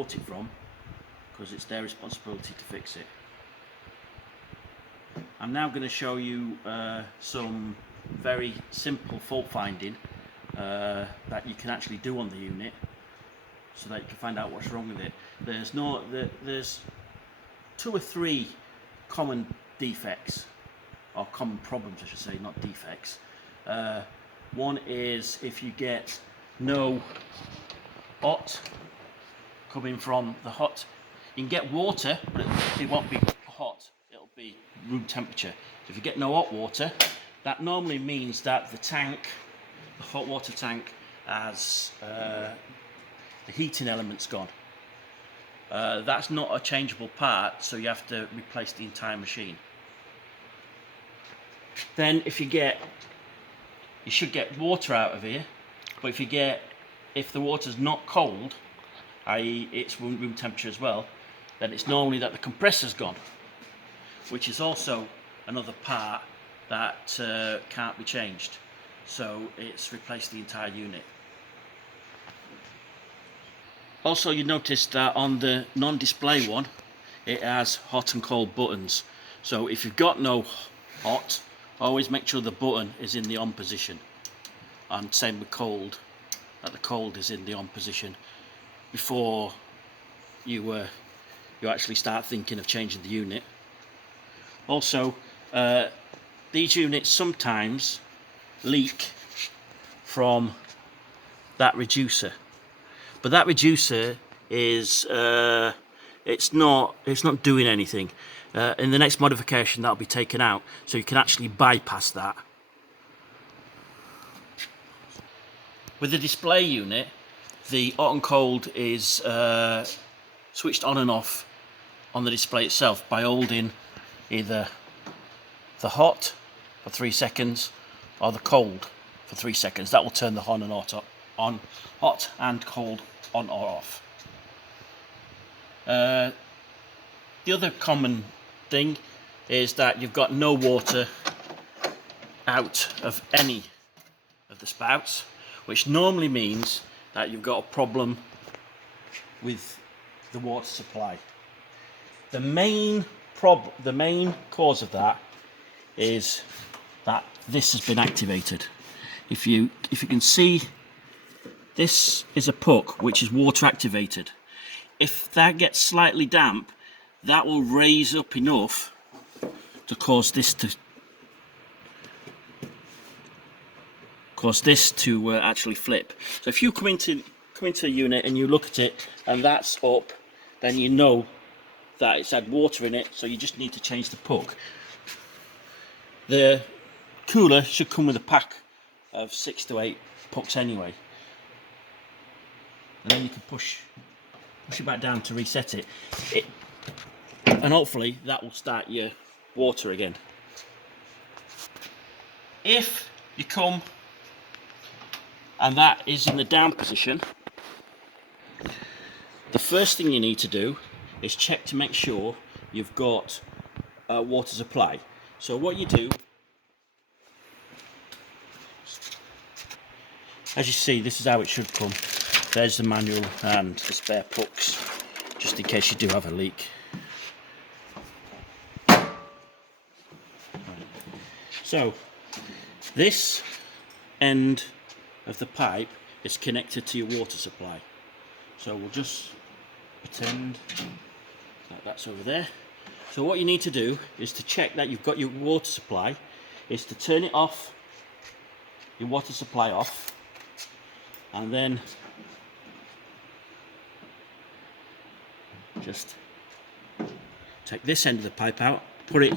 bought it from, because it's their responsibility to fix it. I'm now going to show you some very simple fault finding that you can actually do on the unit, so that you can find out what's wrong with it. There's 2 or 3 common defects, or common problems I should say, not defects. One is if you get no hot coming from the hot. You can get water, but it won't be hot, it'll be room temperature. So if you get no hot water, that normally means that the tank, the hot water tank, has the heating element's gone. That's not a changeable part, so you have to replace the entire machine. Then you should get water out of here, but if the water's not cold, i.e. it's room temperature as well, then it's normally that the compressor's gone, which is also another part that can't be changed. So it's replaced the entire unit. Also, you notice that on the non-display one, it has hot and cold buttons. So if you've got no hot, always make sure the button is in the on position. And same with cold, that the cold is in the on position before you actually start thinking of changing the unit. Also, these units sometimes leak from that reducer, but that reducer is it's not doing anything. In the next modification, that'll be taken out, so you can actually bypass that. With the display unit, the hot and cold is switched on and off on the display itself by holding either the hot for 3 seconds or the cold for 3 seconds. That will turn the hot and cold on or off. The other common thing is that you've got no water out of any of the spouts, which normally means that you've got a problem with the water supply. The main cause of that is that this has been activated. If you can see, this is a puck which is water activated. If that gets slightly damp, that will raise up enough to cause this to actually flip. So if you come into a unit and you look at it and that's up, then you know that it's had water in it, so you just need to change the puck. The cooler should come with a pack of 6 to 8 pucks anyway, and then you can push it back down to reset it, and hopefully that will start your water again. If you come and that is in the down position, the first thing you need to do is check to make sure you've got water supply. So what you do, as you see, this is how it should come. There's the manual and the spare pucks, just in case you do have a leak. So this end of the pipe is connected to your water supply. So we'll just pretend that that's over there. So what you need to do is to check that you've got your water supply, is to turn it off, your water supply off, and then just take this end of the pipe out, put it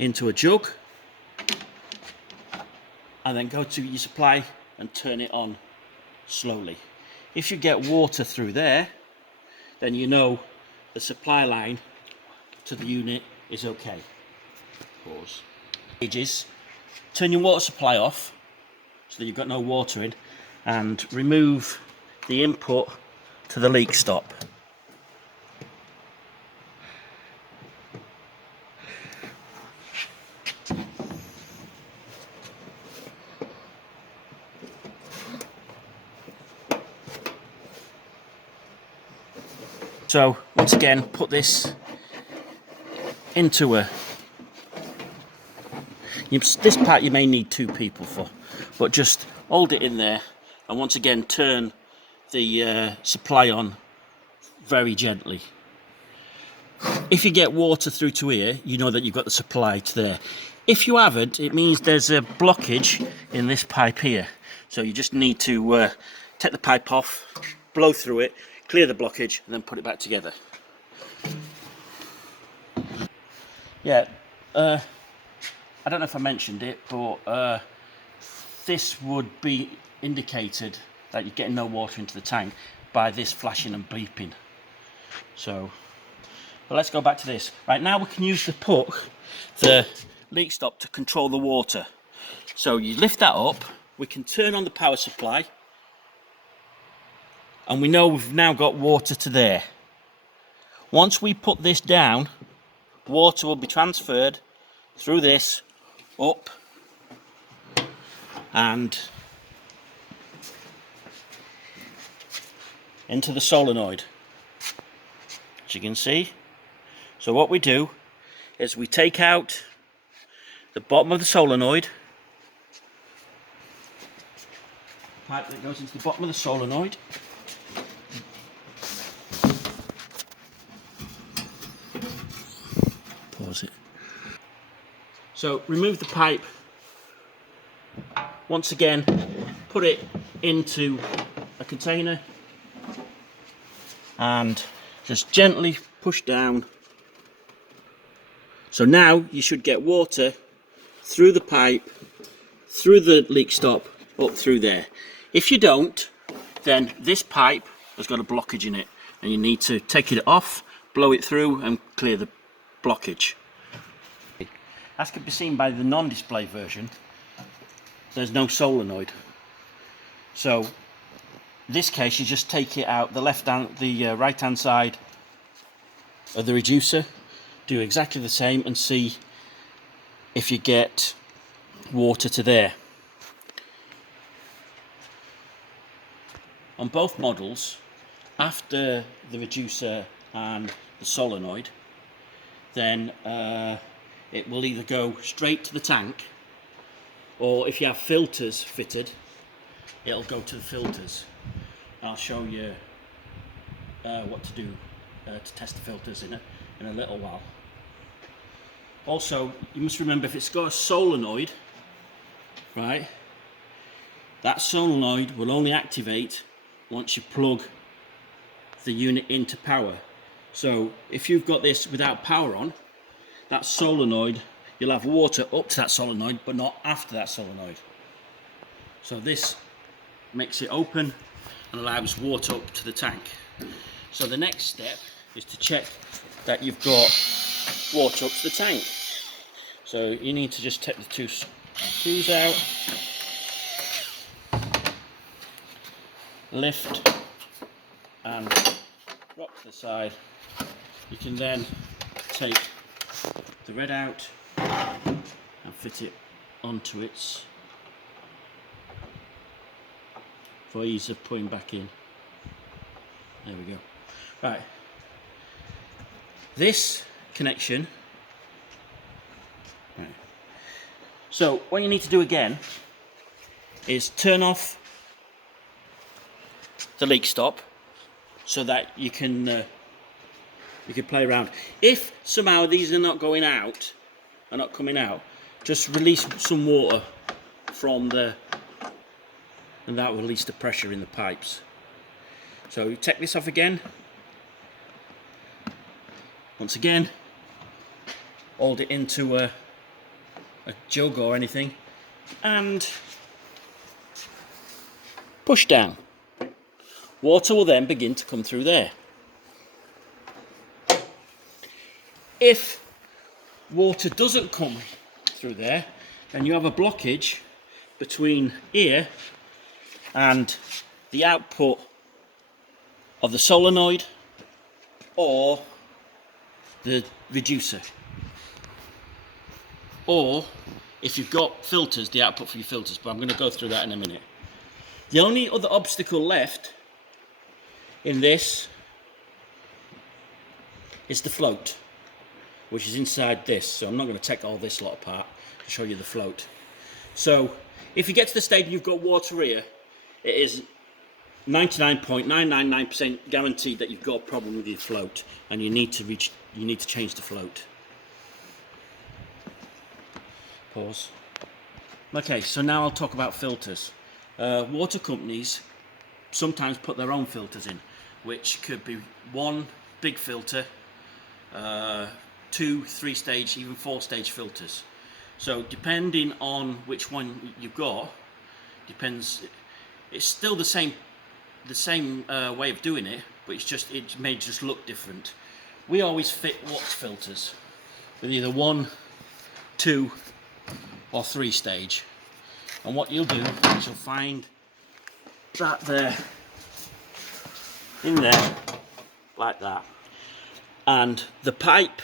into a jug, and then go to your supply and turn it on slowly. If you get water through there, then you know the supply line to the unit is okay. Pause. Turn your water supply off so that you've got no water in, and remove the input to the leak stop. So once again, put this into this part you may need 2 people for, but just hold it in there, and once again turn the supply on very gently. If you get water through to here, you know that you've got the supply to there. If you haven't, it means there's a blockage in this pipe here. So you just need to take the pipe off, blow through it, clear the blockage, and then put it back together. Yeah, I don't know if I mentioned it, but this would be indicated that you're getting no water into the tank by this flashing and beeping. So, but let's go back to this. Right, now we can use the leak stop to control the water. So you lift that up, we can turn on the power supply, and we know we've now got water to there. Once we put this down, water will be transferred through this up and into the solenoid, as you can see. So what we do is we take out the bottom of the solenoid, pipe that goes into the bottom of the solenoid, pause it. So remove the pipe, once again put it into a container and just gently push down. So now you should get water through the pipe, through the leak stop, up through there. If you don't, then this pipe has got a blockage in it and you need to take it off, blow it through and clear the blockage. As can be seen by the non-display version, there's no solenoid. So in this case you just take it out the right hand side of the reducer, do exactly the same and see if you get water to there. On both models, after the reducer and the solenoid, then it will either go straight to the tank, or if you have filters fitted, it'll go to the filters. I'll show you what to do to test the filters in a little while. Also, you must remember, if it's got a solenoid, right, that solenoid will only activate once you plug the unit into power. So if you've got this without power on, that solenoid, you'll have water up to that solenoid but not after that solenoid. So this makes it open and allows water up to the tank. So the next step is to check that you've got water up to the tank. So you need to just take the 2 screws out, lift and drop to the side. You can then take the red out and fit it onto its, for ease of putting back in. There we go. Right, this connection, right. So what you need to do again is turn off the leak stop so that you can play around. If somehow these are not going out, are not coming out, just release some water from the, and that will release the pressure in the pipes. So you take this off again. Once again, hold it into a jug or anything and push down. Water will then begin to come through there. If water doesn't come through there, then you have a blockage between here and the output of the solenoid or the reducer. Or if you've got filters, the output for your filters, but I'm going to go through that in a minute. The only other obstacle left in this is the float, which is inside this. So I'm not going to take all this lot apart to show you the float. So if you get to the stage and you've got water here, it is 99.999% guaranteed that you've got a problem with your float, and you need to change the float. Pause. Okay, so now I'll talk about filters. Water companies sometimes put their own filters in, which could be one big filter, 2, 3 stage, even 4 stage filters. So depending on which one you've got, depends. It's still the same way of doing it, but it may just look different. We always fit water filters with either 1, 2, or 3 stage. And what you'll do is you'll find that there, in there, like that. And the pipe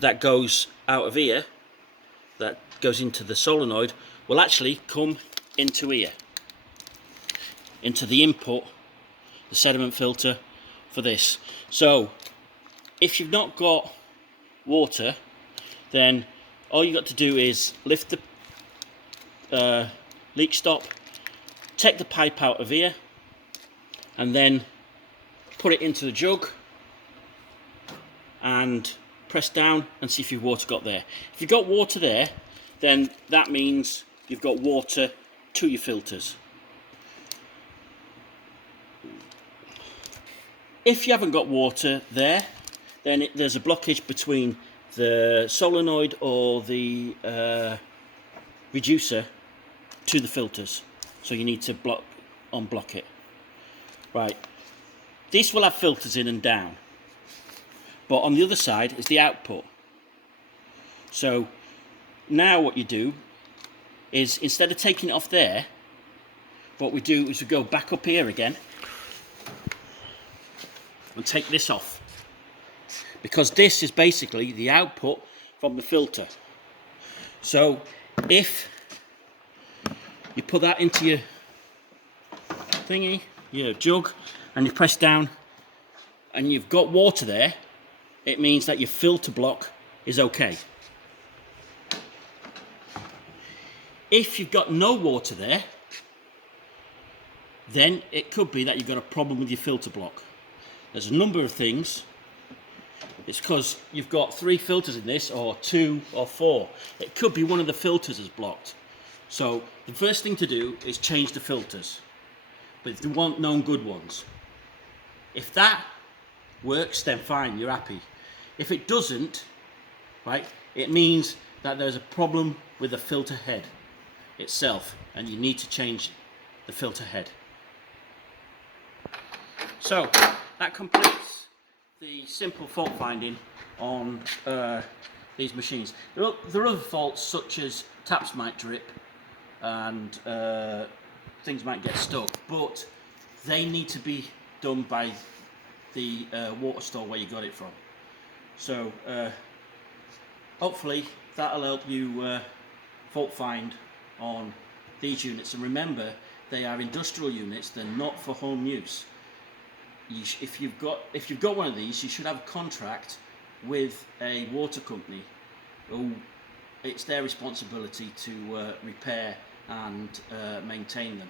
that goes out of here, that goes into the solenoid, will actually come into here, into the input, the sediment filter for this. So if you've not got water, then all you got to do is lift the leak stop, take the pipe out of here, and then put it into the jug and press down and see if your water got there. If you've got water there, then that means you've got water to your filters. If you haven't got water there, then there's a blockage between the solenoid or the reducer to the filters, so you need to unblock it. Right, this will have filters in and down, but on the other side is the output. So now what you do is, instead of taking it off there, what we do is we go back up here again and take this off, because this is basically the output from the filter. So if you put that into your thingy, your jug, and you press down and you've got water there, it means that your filter block is okay. If you've got no water there, then it could be that you've got a problem with your filter block. There's a number of things. It's because you've got 3 filters in this, or 2 or 4. It could be one of the filters is blocked. So the first thing to do is change the filters, but you want known good ones. If that works, then fine, you're happy. If it doesn't, right, it means that there's a problem with the filter head itself, and you need to change the filter head. So that completes the simple fault finding on these machines. There are other faults, such as taps might drip and things might get stuck, but they need to be done by the water store where you got it from. So hopefully that'll help you fault find on these units. And remember, they are industrial units, they're not for home use. If you've got one of these, you should have a contract with a water company who it's their responsibility to repair and maintain them.